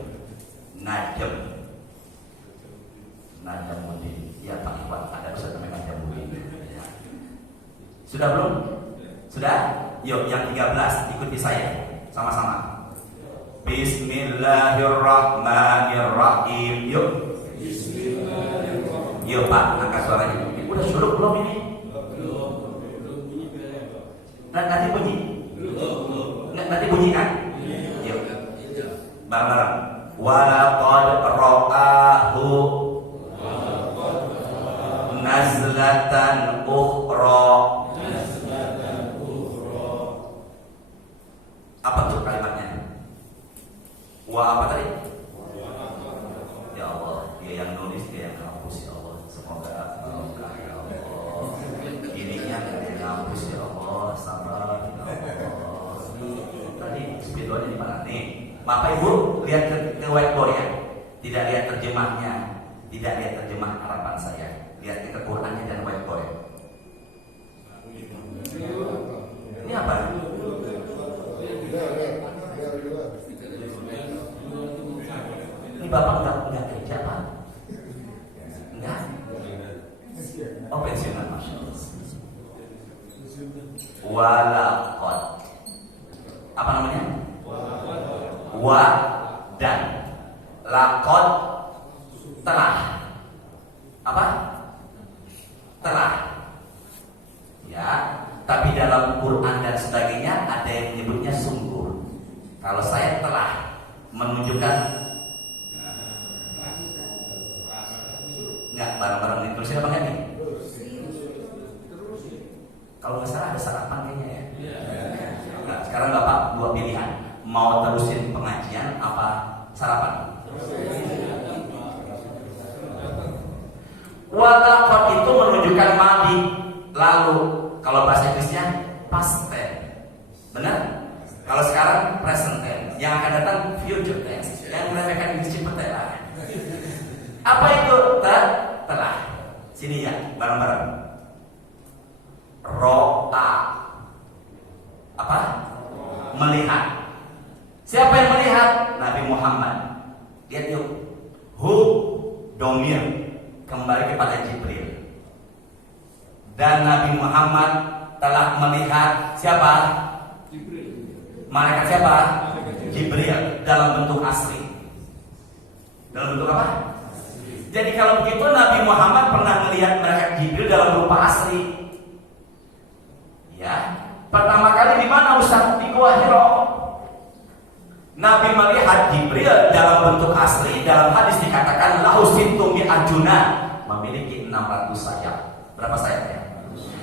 Najmuddin. Ya Pak Iwan, ada Ustaz namanya Najmuddin. Ya. Sudah belum? Sudah? Yuk yang 13 ikuti saya sama-sama. Bismillahirrahmanirrahim. Yuk. Bismillahirrahmanirrahim. Yuk Pak, angkat suaranya. Udah syuruk belum ini? Nanti bunyi? Nanti bunyi kan? Yuk. Bareng-bareng. Walaqad ra'ahu nazlatan ukhra. Apa tuh kalimatnya? Wa apa tadi? Ya Allah, dia yang nulis, dia yang hapus, ya Allah. Semoga barokah ya Allah. Ininya dari ngampus ya Allah, sabar ya Allah. Tadi spidolnya di mana nih? Bapak Ibu lihat ke whiteboard ya. Tidak lihat terjemahnya, tidak lihat terjemah harapan saya. Lihat ke Qurannya dan whiteboard. Ini apa? Ini Bapak nggak kerja Pak? Enggak? Oh pensiunan, Masya Allah. Walaqad. Apa namanya? Wa dan laqad telah. Apa? Telah. Ya, tapi dalam Quran dan sebagainya ada yang menyebutnya sungguh. Kalau saya telah menunjukkan enggak barang-barang ditulisnya apa nih? Kalau nggak salah ada sarapan kayaknya ya. Nah, sekarang Bapak dua pilihan, mau terusin pengajian apa sarapan? Walaqad itu menunjukkan madi lalu. Kalau bahasa Inggrisnya past tense. Benar? Kalau sekarang present tense. Yang akan datang future tense. Yang meremehkan Inggris petela. Apa itu? Telah. Sini ya, bareng-bareng. Ro'a. Apa? Melihat. Siapa yang melihat? Nabi Muhammad. Lihat yuk. Hu domir kembali kepada Jibril. Dan Nabi Muhammad telah melihat siapa? Jibril. Malaikat siapa? Jibril dalam bentuk asli. Dalam bentuk apa? Jadi kalau begitu Nabi Muhammad pernah melihat malaikat Jibril dalam rupa asli. Ya, pertama kali di mana Ustaz? Di Gua Hira. Nabi melihat Jibril dalam bentuk asli. Dalam hadis dikatakan lahu sittum mi'ajuna, memiliki 600 sayap. Berapa sayapnya?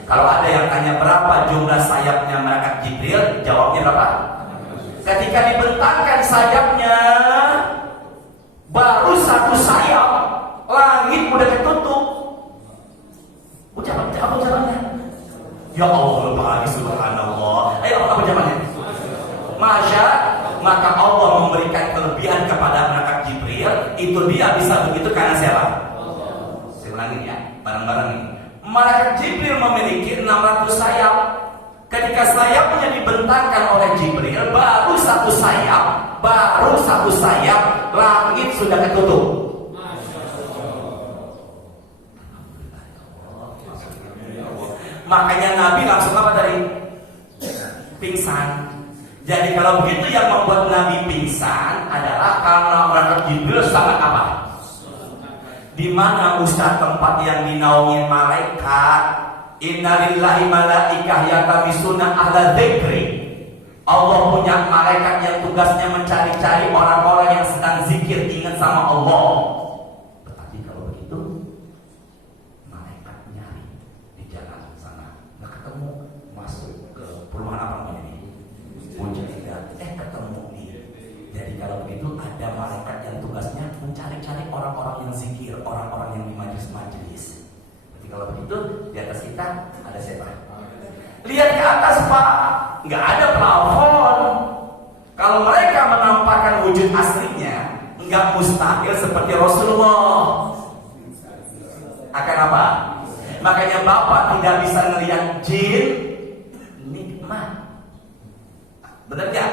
Kalau ada yang tanya berapa jumlah sayapnya malaikat Jibril, jawabnya berapa? Ketika dibentangkan sayapnya, baru satu sayap, langit udah ketutup. Ucapannya. Ya Allah, Pak, subhanallah. Ayo apa ucapannya? Masya, maka Allah memberikan kelebihan kepada malaikat Jibril. Itu dia bisa begitu karena siapa? Saya ulangin ya, bareng-bareng nih. Malaikat Jibril memiliki 600 sayap. Ketika sayapnya dibentangkan oleh Jibril, baru satu sayap, langit sudah ketutup. Makanya Nabi langsung apa tadi? Pingsan. Jadi kalau begitu yang membuat Nabi pingsan adalah karena malaikat Jibril sangat apa? Di mana Ustaz tempat yang dinaungi malaikat? Innalillahi malaikah yatamisuna ahla dzikri. Allah punya malaikat yang tugasnya mencari-cari orang-orang yang sedang zikir, ingat sama Allah. Tetapi kalau begitu, malaikat nyari di jalan sana, nggak ketemu, masuk ke perumahan apa namanya ini? Mujahidah, ketemu nih. Jadi kalau begitu ada malaikat yang tugasnya mencari-cari orang-orang yang zikir, orang-orang yang di majelis-majelis. Jadi kalau begitu di atas kita ada siapa? Lihat ke atas Pak, nggak ada plafon. Kalau mereka menampakkan wujud aslinya, nggak mustahil seperti Rasulullah. Akan apa? Makanya Bapak tidak bisa melihat jin nikmat. Benar nggak?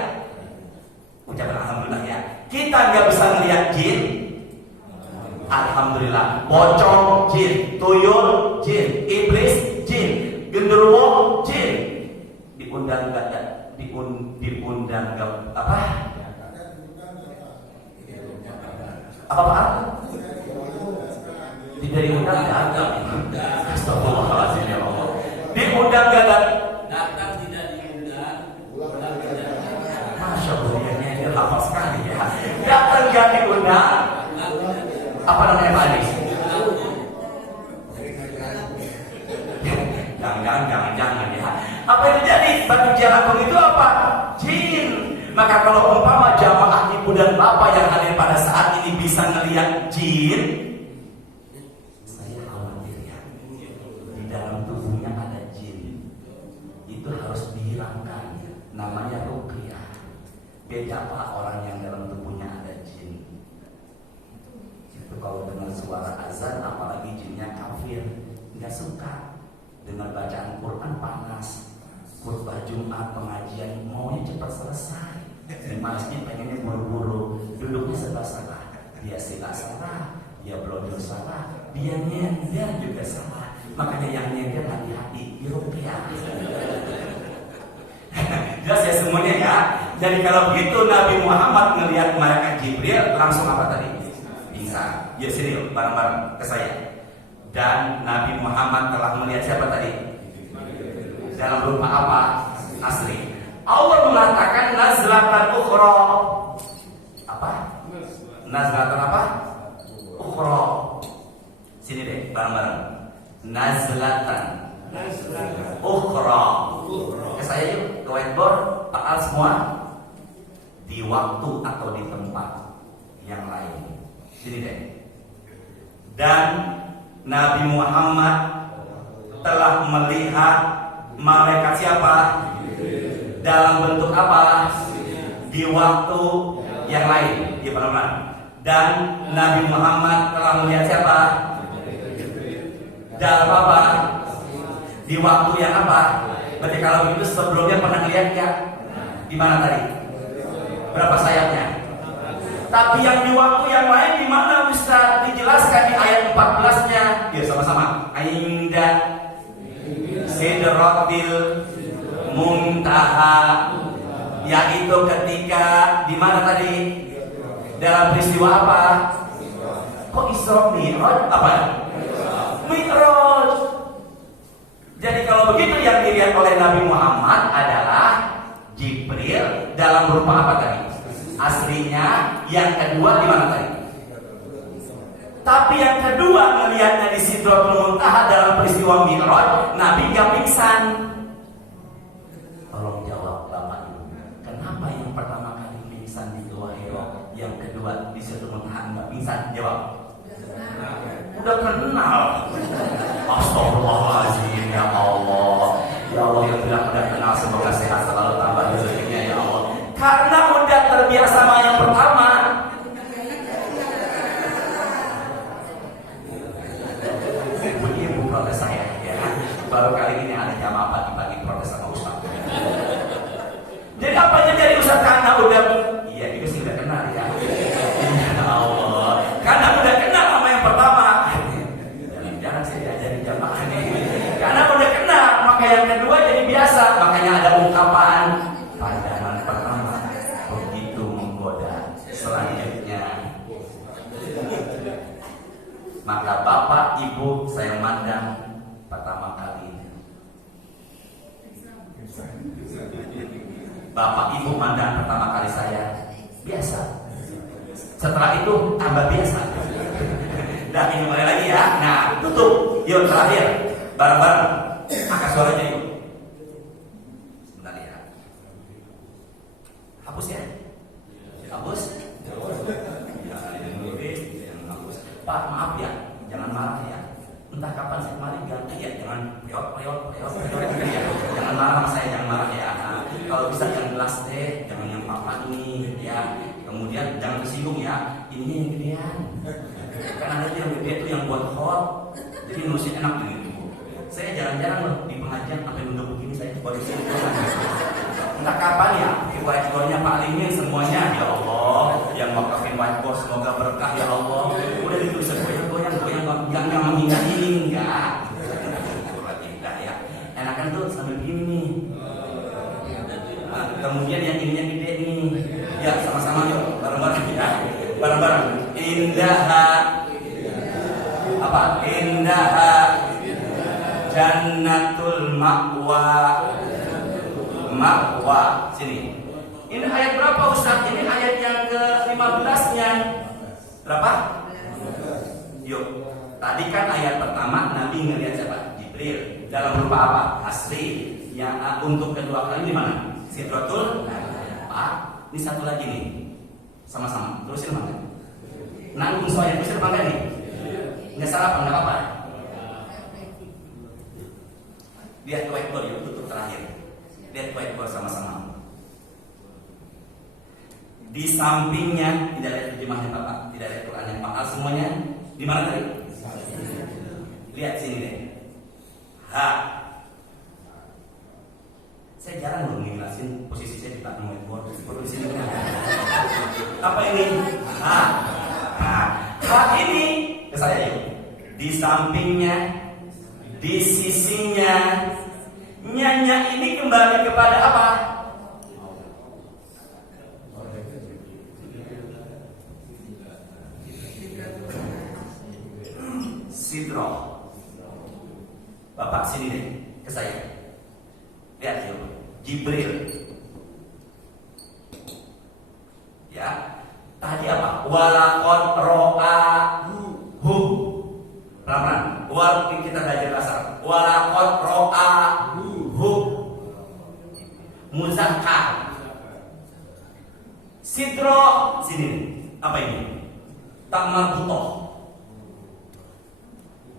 Ucapan alhamdulillah ya. Kita nggak bisa melihat jin. Alhamdulillah. Pocong jin, tuyul jin, iblis jin, genderuwo jin. Diundang apa? Apa Pak? Tidak diundang nggak ada. Astagfirullahaladzim ya Allah. Diundang nggak ada. Datang tidak diundang. Masya Allah, ini hafal sekali ya. Datang nggak diundang. Apa namanya Pak Anies? Jangan ya. Apa yang terjadi? Batu jalakung itu apa? Jin. Maka kalau umpama jamaah ibu dan bapak yang hadir pada saat ini bisa ngelihat jin, saya khawatir Yang nyender juga salah. Makanya yang nyender hati-hati, dirupiah. Jelas ya semuanya ya. Jadi kalau begitu Nabi Muhammad melihat malaikat Jibril langsung apa tadi? Pingsan. Ya sini yuk, bareng-bareng ke saya. Dan Nabi Muhammad telah melihat siapa tadi? Dalam berupa apa? Asli. Allah mengatakan nazlatan ukhra. Apa? Nazlatan apa? Ukhra. Sini deh, bareng-bareng. Nazlatan ukhra. Ke saya yuk, ke whiteboard, pakal semua. Di waktu atau di tempat yang lain. Sini deh. Dan Nabi Muhammad telah melihat malaikat siapa? Dalam bentuk apa? Di waktu yang lain. Ya teman-teman. Dan Nabi Muhammad telah melihat siapa? Dalam apa? Di waktu yang apa? Berarti kalau begitu sebelumnya pernah lihat ya? Di mana tadi? Berapa sayapnya? Tapi yang di waktu yang lain di mana Ustaz? Dijelaskan di ayat 14-nya. Ya sama-sama. Ainda Sidratil Muntaha, yaitu ketika di mana tadi? Dalam peristiwa apa? Kok Isra Mi'raj? Apa? Mi'raj. Jadi kalau begitu yang dilihat oleh Nabi Muhammad adalah Jibril dalam berupa apa tadi? Aslinya. Yang kedua di mana tadi? Tapi yang kedua melihatnya di Sidratul Muntaha dalam peristiwa Mi'raj, Nabi nggak pingsan. Tolong jawab Bapak Ibu. Kenapa yang pertama kali pingsan di Gua Hiro, yang kedua di Sidratul Muntaha nggak pingsan? Jawab. Udah kenal. Astagfirullahaladzim, ya Allah. Ya Allah yang bilang udah kenal, semoga sehat selalu, tambah rezekinya ya Allah. Karena udah terbiasa sama yang pertama. Ibu protes saya ya. Baru kali ini ada jamaah pagi-pagi protes sama Ustaz. Jadi apanya jadi Ustaz karena udah? Iya itu sih udah kenal ya. Ya Allah. Karena udah kenal sama yang pertama. Jarang saya diajari jamaah nih. Karena udah kenal, maka yang kedua jadi biasa. Makanya ada ungkapan pandangan pertama begitu menggoda. Selanjutnya, maka Bapak Ibu saya mandang pertama kali. Bapak Ibu mandang pertama kali saya biasa. Setelah itu tambah biasa. Dan ini mulai lagi ya. Nah, tutup. Yuk terakhir. Bareng-bareng. Angkat suaranya yuk. Sebentar ya. Hapus ya. Hapus. Jangan hapus. Pak maaf ya. Jangan marah ya. Entah kapan saya kemarin ganti ya. Jangan peot. Ya. Jangan marah sama saya. Jangan marah ya. Nah, kalau bisa yang gelas deh. Jangan yang papan ini ya. Kemudian jangan tersinggung ya. Ini yang gedean. Kan ada yang gede itu yang buat hot, jadi nulisnya enak gitu. Saya jarang-jarang loh di pengajian sampai nunduk begini saya baru sini. Entah kapan ya, whiteboardnya Pak Limin semuanya ya Allah, yang wakafin whiteboard semoga berkah ya Allah. Udah ditulis goyang-goyang, jangan menghina ini enggak. Tidak ya, enakan tuh sambil begini nih. Nah, kemudian yang ininya gede nih, ya sama-sama yuk bareng-bareng ya. Bareng-bareng. Indaha apa? Indaha Jannatul Ma'wa. Ma'wa. Sini. Ini ayat berapa Ustaz? Ini ayat yang ke-15-nya. Berapa? Yuk. Tadi kan ayat pertama Nabi ngelihat siapa? Jibril. Dalam berupa apa? Asli. Yang untuk kedua kali di mana? Sidratul. Pak, ini satu lagi nih. Sama-sama. Terusin makan. Nanggung soalnya terusin makan nih. Nggak salah apa? Nggak apa-apa. Lihat whiteboard yuk, tutup terakhir. Lihat whiteboard sama-sama. Di sampingnya tidak ada terjemahnya Bapak, tidak ada Quran yang pakal semuanya. Di mana tadi? Lihat sini deh. Ha. Saya jarang loh ngejelasin posisi saya di belakang whiteboard. Perlu di sini kan? Apa ini? Ha. Nah, ha ini ke saya yuk. di sampingnya, di sisinya. Nya ini kembali kepada apa? Sidro. Bapak sini deh ke saya. Lihat yuk, Jibril. Ya, tadi apa? Walaqad ra'ahu. Pelan-pelan. Kita belajar bahasa. Walaqad ra'ahu. Muzakkar. Sidro sini. Apa ini? Tak marbutoh.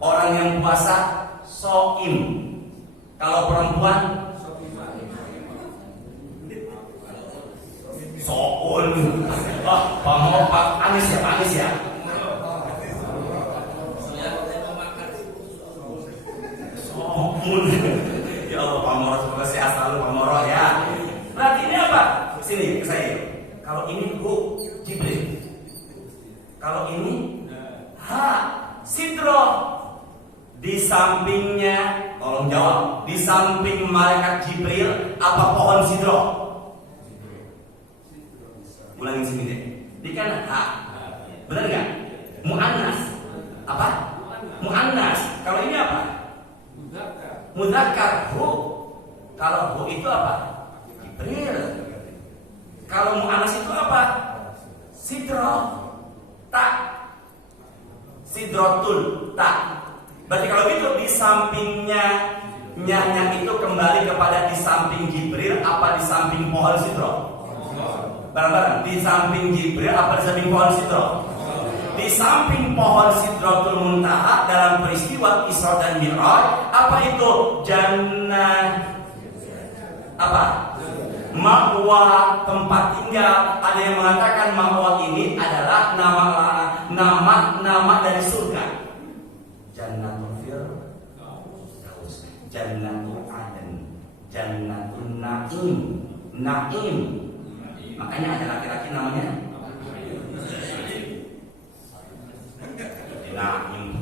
Orang yang puasa soim. Kalau perempuan soul. Pak Anies ya, Pak Anies ya. Soul. Ya Allah, Pak Moro, semoga sehat selalu Pak Moro ya. Berarti ini apa? Sini ke saya. Kalau ini Jibril. Kalau ini Sidro. Di sampingnya, tolong jawab, di samping malaikat Jibril apa pohon sidro? Ulangin sini deh. Di kanan benar nggak? Mu'annas. Apa? Mu'annas. Kalau ini apa? Mudzakkar. Kalau itu apa? Jibril. Kalau mu'annas itu apa? Sidro. Tak. Sidrotul. Tak. Berarti kalau gitu di sampingnya nya itu kembali kepada di samping Jibril apa di samping pohon sidro? Bareng-bareng. Di samping Jibril apa di samping pohon sidro? Di samping pohon Sidratul Muntaha dalam peristiwa Isra dan Mi'raj. Apa itu? Jannah. Apa? Ma'wa, tempat tinggal. Ada yang mengatakan ma'wa ini adalah nama dari surga. Jannatul Firdaus, Jannatul Aden, Jannatul Naim. Makanya ada laki-laki namanya Naim.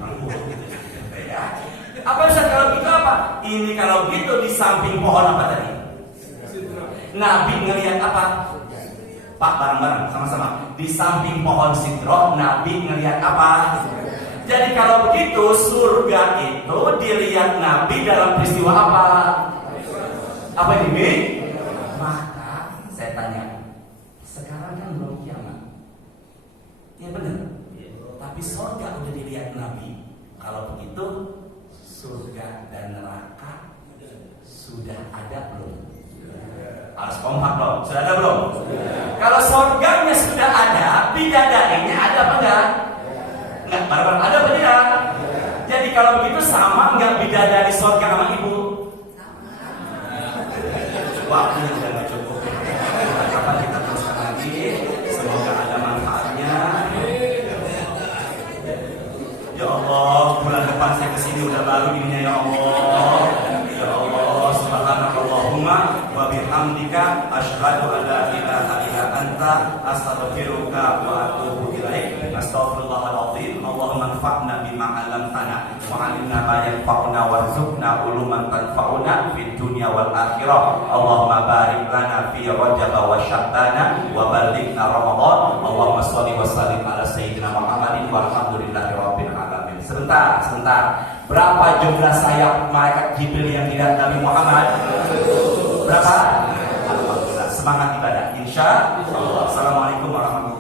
Apa bisa kalau gitu apa? Ini kalau gitu di samping pohon apa tadi? Nabi ngelihat apa? Pak, bareng-bareng sama-sama. Di samping pohon sidro, Nabi ngelihat apa? Jadi kalau begitu surga itu dilihat Nabi dalam peristiwa apa? Apa ini? Maka saya tanya, sekarang kan belum kiamat. Ya benar. Tapi surga udah dilihat Nabi. Kalau begitu surga dan neraka sudah ada belum? Harus kompak dong. Sudah ada belum? Kalau surganya sudah ada, bidadarinya ada apa enggak? Enggak, bareng-bareng ada apa tidak? Jadi kalau begitu sama enggak bidadari surga sama ibu? Waktunya sudah enggak cukup. Kapan kita teruskan lagi? Semoga ada manfaatnya. Ya Allah, bulan depan saya kesini udah baru ininya ya Allah. Ya Allah, subhanakallahumma wa bihamdika asyhadu an la ilaha illa anta astaghfiruka wa atubu ilaik. Astaghfirullahaladzim. Allahumma anfa'na bima 'allamtana wa 'allimna ma yanfa'una warzuqna uluman tanfa'una fid dunya wal akhirah. Allahumma barik lana fi Rajab wa Sya'ban wa ballighna Ramadan. Allahumma shalli wa sallim ala sayyidina Muhammadin walhamdulillahi rabbil alamin. Sebentar. Berapa jumlah sayap malaikat Jibril yang tidak Nabi Muhammad? Berapa? Alhamdulillah. Semangat ibadah. Insya Allah. Assalamualaikum warahmatullahi wabarakatuh.